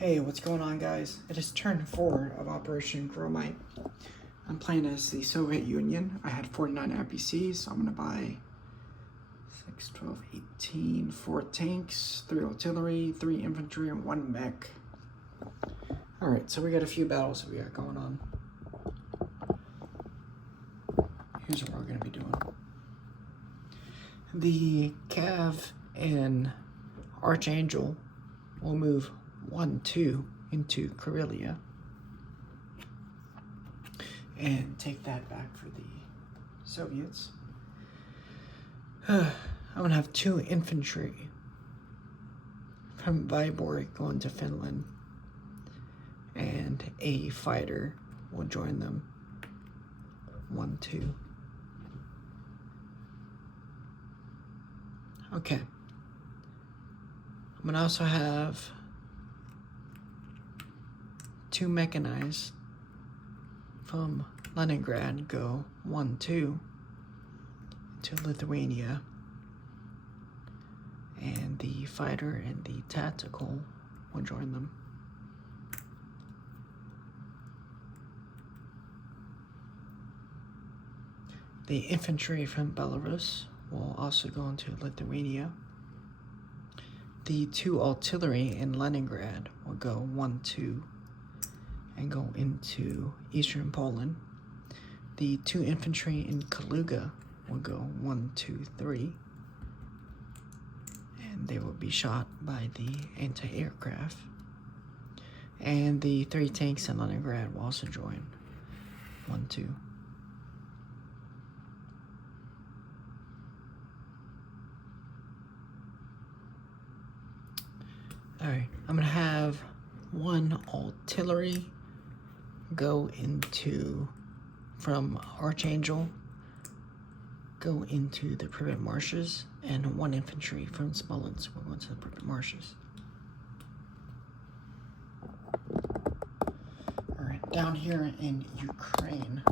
Hey, what's going on, guys? It is turn 4 of Operation Chromite. I'm playing as the Soviet Union. I had 49 RPCs, so I'm going to buy 6, 12, 18, 4 tanks, 3 artillery, 3 infantry, and 1 mech. Alright, so we got a few battles that we got going on. Here's what we're going to be doing. The Cav and Archangel will move 1-2 into Karelia and take that back for the Soviets. I'm gonna have 2 infantry from Vyborg going to Finland, and a fighter will join them. 1-2. Okay. I'm gonna also have 2 mechanized from Leningrad go 1-2 to Lithuania, and the fighter and the tactical will join them. The infantry from Belarus will also go into Lithuania. The 2 artillery in Leningrad will go 1-2 and go into eastern Poland. The 2 infantry in Kaluga will go 1-2-3, and they will be shot by the anti-aircraft. And the 3 tanks in Stalingrad will also join 1-2. Alright, I'm gonna have 1 artillery go into, from Archangel, go into the Pripyat marshes, and 1 infantry from Smolensk will go into the Pripyat marshes. Alright, down here in Ukraine,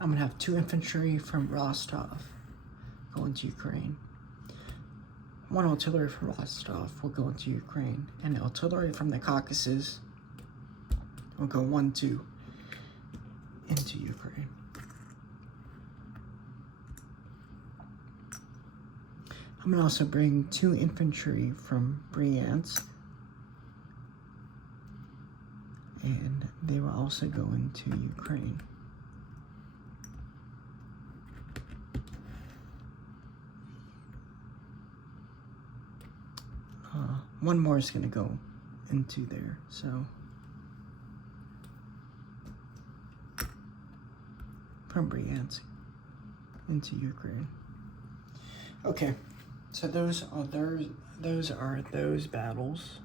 I'm gonna have 2 infantry from Rostov go into Ukraine. 1 artillery from Rostov will go into Ukraine, and artillery from the Caucasus will go 1-2 into Ukraine. I'm gonna also bring 2 infantry from Bryansk, and they will also go into Ukraine. One more is gonna go into there, so from Bryansk into Ukraine. Okay, so those are those battles.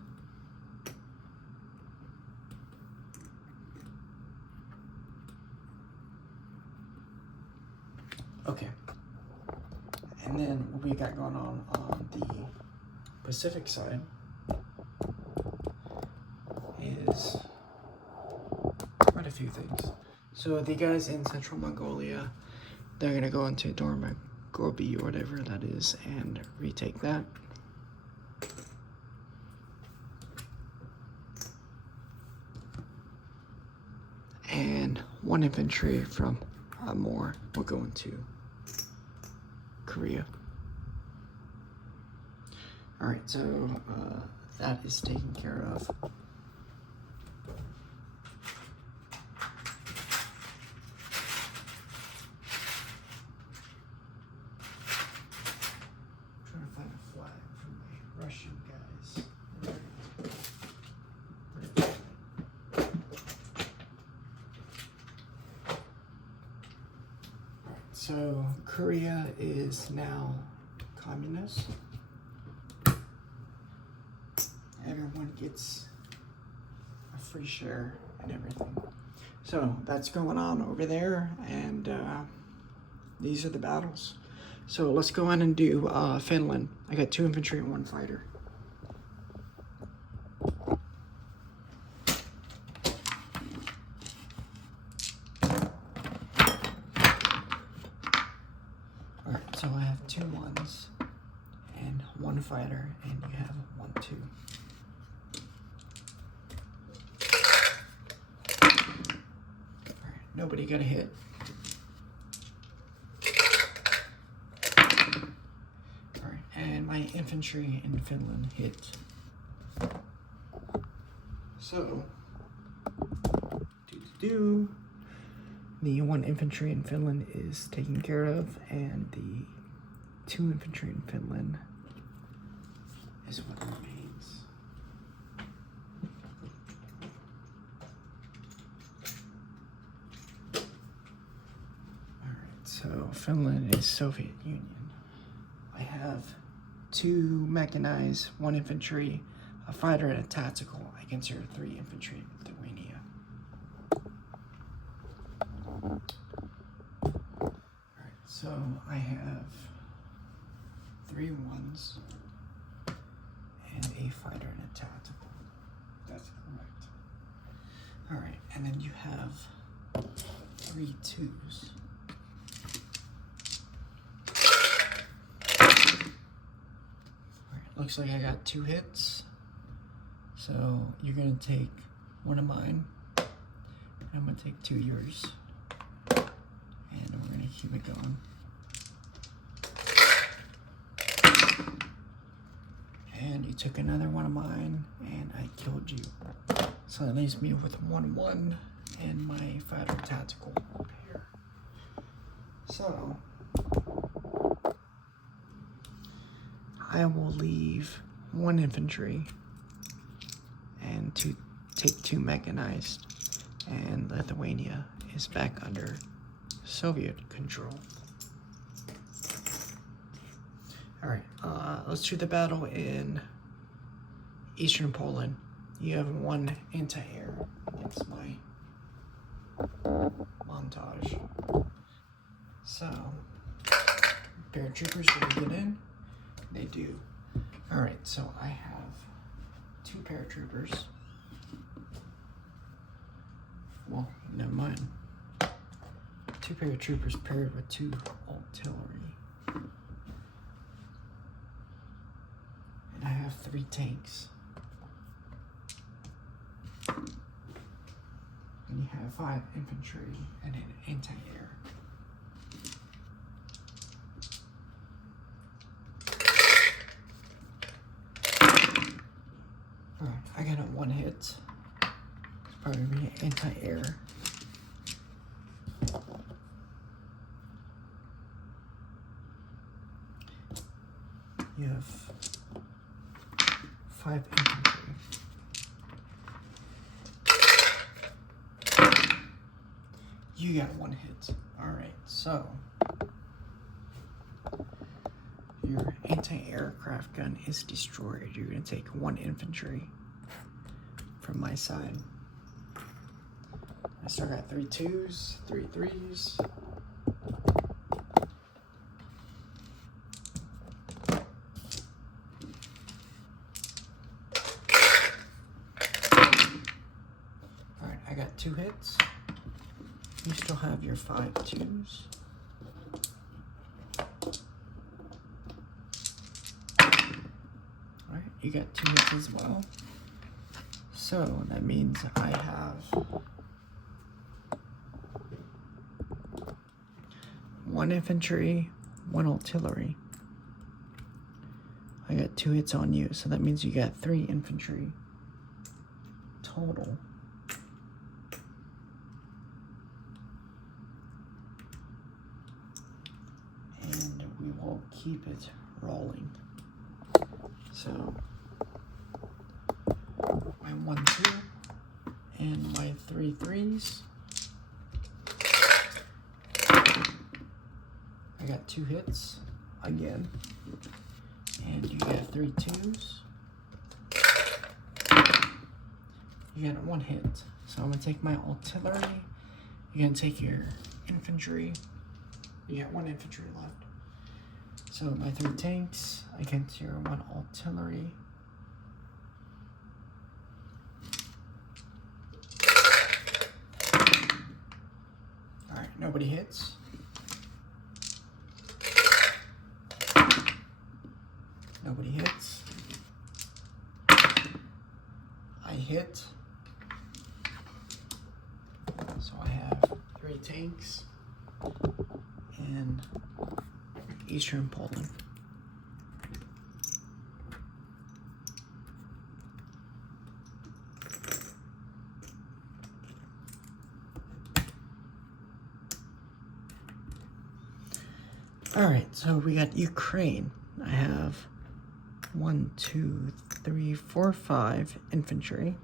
Okay, and then what we got going on the Pacific side is quite a few things. So the guys in Central Mongolia, they're gonna go into Dormagorby or whatever that is and retake that. And 1 infantry from Amur will go into Korea. Alright, so that is taken care of. Trying to find a flag from the Russian guys. Alright, so Korea is now communist. Everyone gets a free share and everything. So that's going on over there, and these are the battles. So let's go on and do Finland. I got 2 infantry and 1 fighter. Alright, so I have 2 1s and 1 fighter, and you have 1 2. nobody got a hit. Alright, and my infantry in Finland hit. So, the 1 infantry in Finland is taken care of, and the 2 infantry in Finland is what remains. Alright, so Finland is Soviet Union. I have 2 mechanized, 1 infantry, a fighter, and a tactical against your 3 infantry in Lithuania. Alright, so I have 3 1s and a fighter and a tactical. That's correct. Alright, and then you have 3 2s. Alright, looks like I got 2 hits. So you're gonna take 1 of mine, and I'm gonna take 2 of yours, and we're gonna keep it going. And you took another 1 of mine, and I killed you. So that leaves me with 1-1 and my fighter tactical repair. So I will leave 1 infantry and to take 2 mechanized, and Lithuania is back under Soviet control. Alright, let's do the battle in eastern Poland. You have 1 anti-air against my montage. So, paratroopers will get in. They do. Alright, so I have 2 paratroopers. Well, never mind. 2 paratroopers paired with 2 artillery. And I have 3 tanks. And you have 5 infantry and an anti-air. Alright, I got a 1 hit. It's probably gonna be anti-air. You have 5 infantry. You got 1 hit. Alright, so your anti-aircraft gun is destroyed. You're gonna take 1 infantry from my side. I still got 3 2s, 3 3s. Alright, I got 2 hits. You still have your 5 2s. Alright, you got 2 hits as well. So that means I have 1 infantry, 1 artillery. I got 2 hits on you, so that means you got 3 infantry total. And we will keep it rolling. So my 1 2 and my 3 3s. I got 2 hits again, and you got 3 2s. You got 1 hit. So I'm gonna take my artillery. You're gonna take your infantry. You got 1 infantry left. So my 3 tanks against your 1 artillery. Alright, nobody hits. Nobody hits. I hit. So I have 3 tanks in eastern Poland. Alright, so we got Ukraine. I have 1, 2, 3, 4, 5 infantry.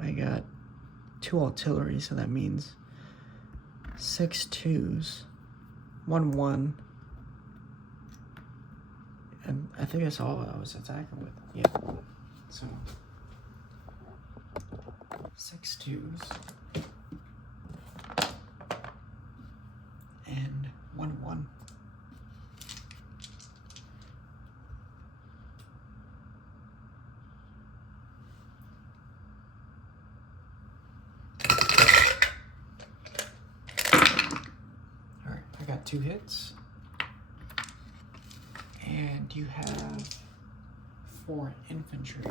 I got 2 artillery, so that means 6 2s, 1 1. And I think that's all I was attacking with. Yeah. So 6 2s and 1 1. Alright, I got 2 hits. And you have 4 infantry.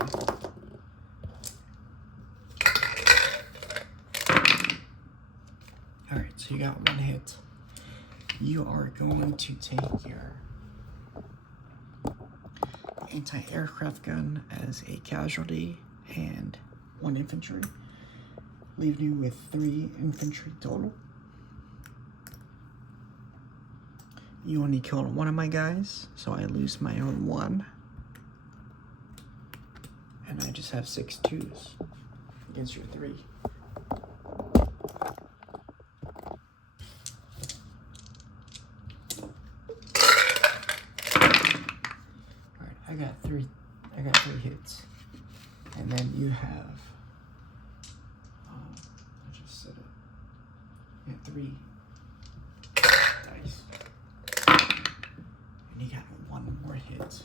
Alright, so you got 1 hit. You are going to take your anti-aircraft gun as a casualty and 1 infantry, leaving you with 3 infantry total. You only killed 1 of my guys, so I lose my own 1. And I just have 6 2s against your 3. Alright, I got 3 hits. And then you have I just said it. You have 3 dice. And you got 1 more hit.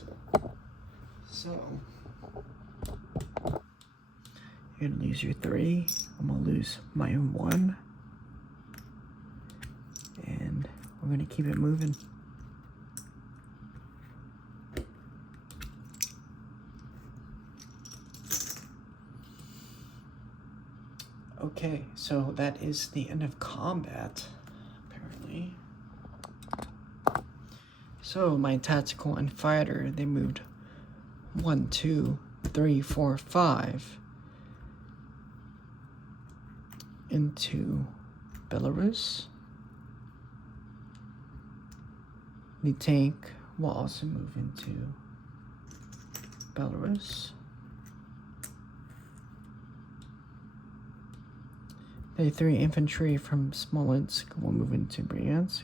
So you're gonna lose your 3. I'm gonna lose my 1. And we're gonna keep it moving. Okay, so that is the end of combat, apparently. So my tactical and fighter, they moved 1, 2, 3, 4, 5 into Belarus. The tank will also move into Belarus. The 3 infantry from Smolensk will move into Bryansk.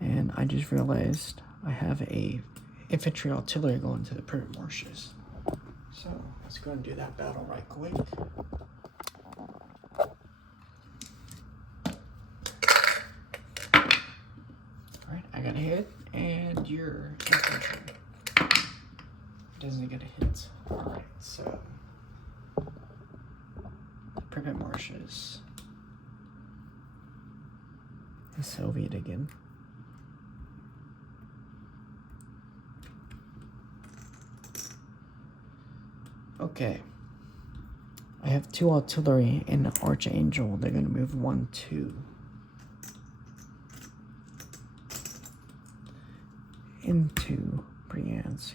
And I just realized I have a infantry artillery going to the Privet marshes. So let's go and do that battle right quick. Alright, I got a hit, and your infantry doesn't get a hit. Alright, so Privet marshes. The Soviet again. Okay. I have 2 artillery in Archangel. They're going to move 1, 2 into Bryansk.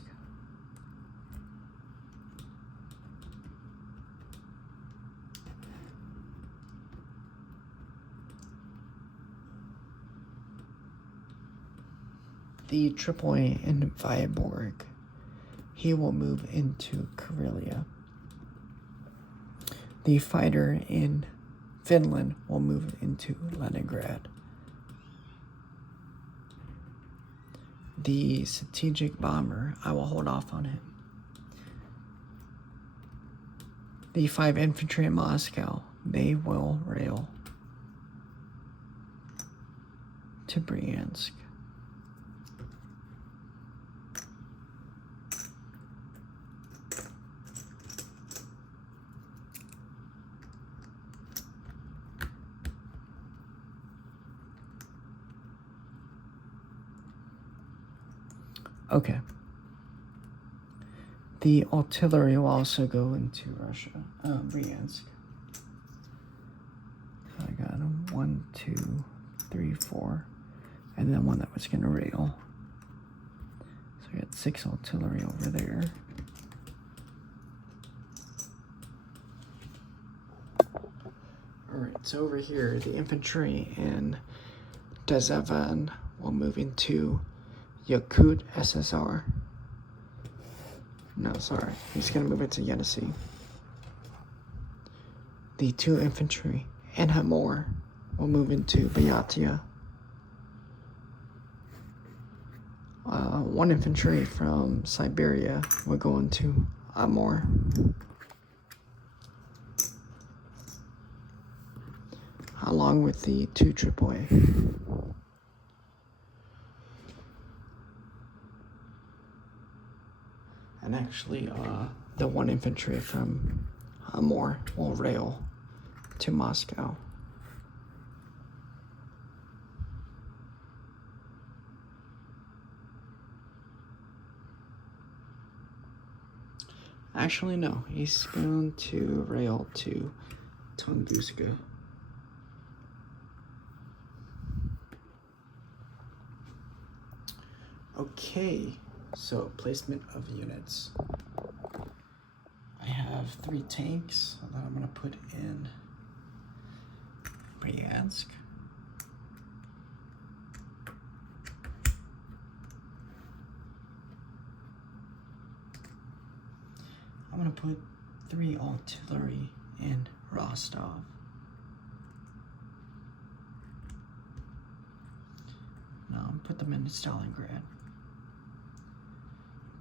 The AAA in Viborg, he will move into Karelia. The fighter in Finland will move into Leningrad. The strategic bomber, I will hold off on him. The 5 infantry in Moscow, they will rail to Bryansk. Okay. The artillery will also go into Russia, Bryansk. I got 1, 2, 3, 4, and then one that was gonna rail. So I got 6 artillery over there. Alright, so over here, the infantry in Dezevan will move into Yakut SSR. No, sorry, he's gonna move into Yenisei. The 2 infantry in Hamor will move into Byatia. 1 infantry from Siberia will go into Amur. Along with the 2 AAA. And actually, the 1 infantry from Amur will rail to Moscow. Actually, no, he's going to rail to Tunguska. Okay, so placement of units. I have 3 tanks that I'm going to put in Bryansk. I'm going to put 3 artillery in Rostov. Now I'm going to put them in Stalingrad.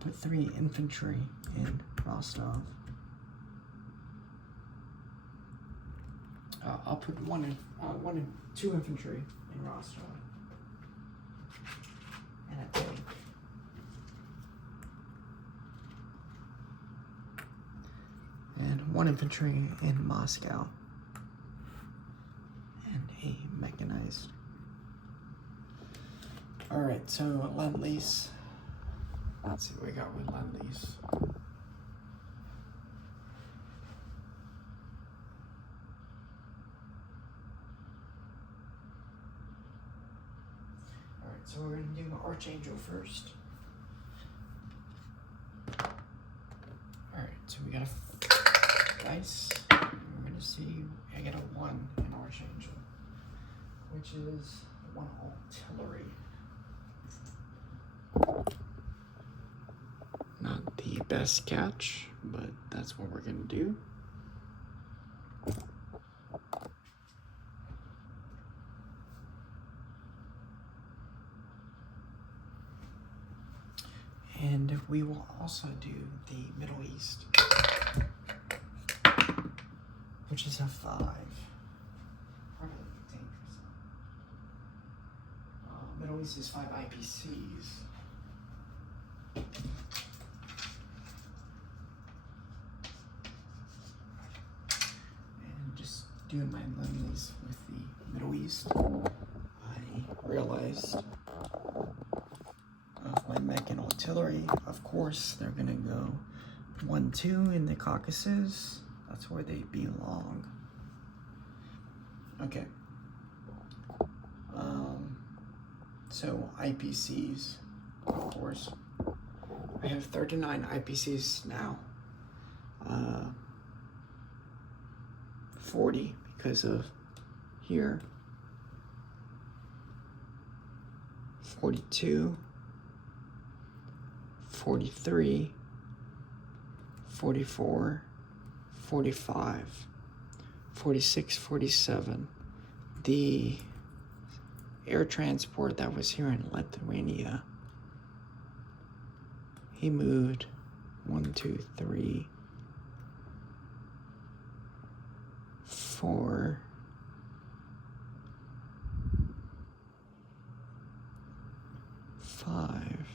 Put 3 infantry in Rostov. I'll put 2 infantry in Rostov. And a tank. And 1 infantry in Moscow. And a mechanized. Alright, so Lend-Lease. Let's see what we got with Lend-Lease. Alright, so we're going to do Archangel first. Alright, so we got a dice. And we're going to see, I get a 1 in Archangel, which is 1 artillery. Not the best catch, but that's what we're gonna do. And we will also do the Middle East, which is a 5. Middle East is 5 IPCs. And just doing my Lend-Lease with the Middle East, I realized my mech and artillery, of course, they're gonna go 1, 2 in the Caucasus. That's where they belong. Okay. So IPCs, of course. I have 39 IPCs now. 40 because of here. 42, 43, 44, 45, 46, 47. The air transport that was here in Lithuania, he moved 1, 2, 3, 4, 5,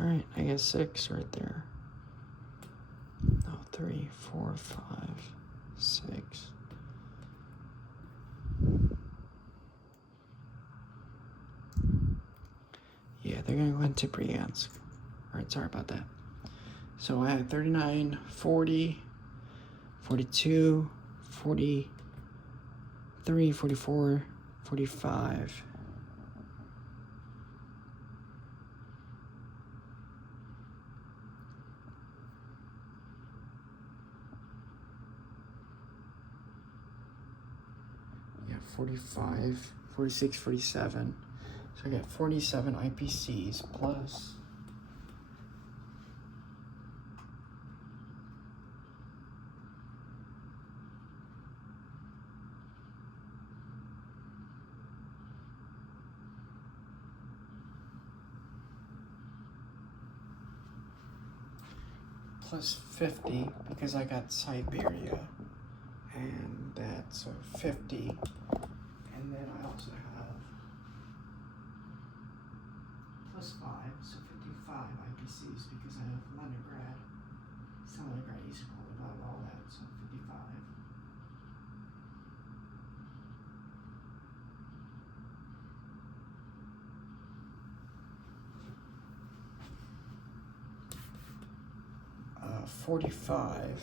all right, I got 6 right there. No, 3, 4, 5, 6. Yeah, they're gonna go into Bryansk. All right, sorry about that. So I had 39, 40, 42, 43, 44, 45. Yeah, 45, 46, 47. So I got 47 IPCs plus plus 50 because I got Siberia, and that's 50, and then I also have plus 5, so 55 IPCs because I have Leningrad, Stalingrad, East Poland, all that, so 55. Uh, 45,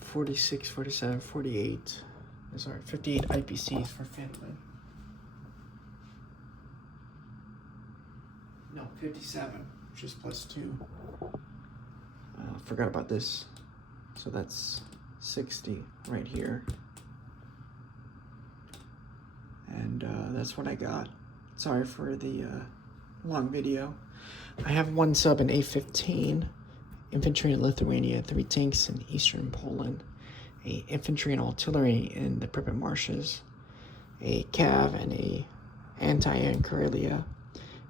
46, 47, 48, sorry, 58 IPCs for Finland. No, 57, which is plus 2. Forgot about this. So that's 60 right here. And that's what I got. Sorry for the long video. I have 1 sub in A-15, infantry in Lithuania, 3 tanks in eastern Poland, a infantry and artillery in the Pripyat marshes, a cav and a anti in Karelia,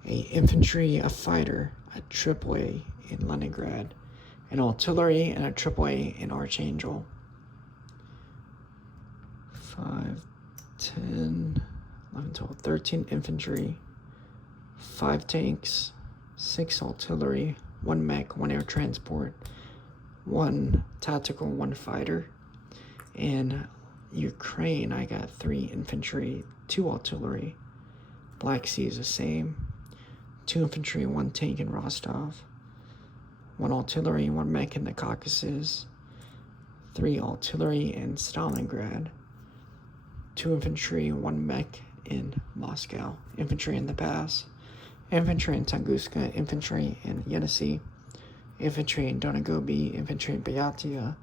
a infantry, a fighter, a AAA in Leningrad, an artillery and a AAA in Archangel. 5, 10, 11, 12, 13 infantry, 5 tanks, 6 artillery, 1 mech, 1 air transport, 1 tactical, 1 fighter. In Ukraine, I got 3 infantry, 2 artillery. Black Sea is the same. 2 infantry, 1 tank in Rostov. 1 artillery, 1 mech in the Caucasus. 3 artillery in Stalingrad. 2 infantry, 1 mech in Moscow. Infantry in the pass. Infantry in Tunguska, infantry in Yenisei, infantry in Donegobi, infantry in Byatia,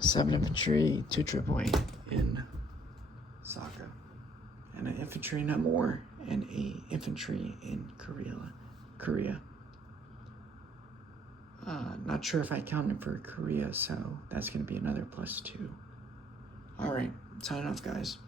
7 infantry, 2 AAA in Saka, and an infantry in Amur, and a infantry in Korea. Not sure if I counted for Korea, so that's going to be another plus 2. Alright, sign off, guys.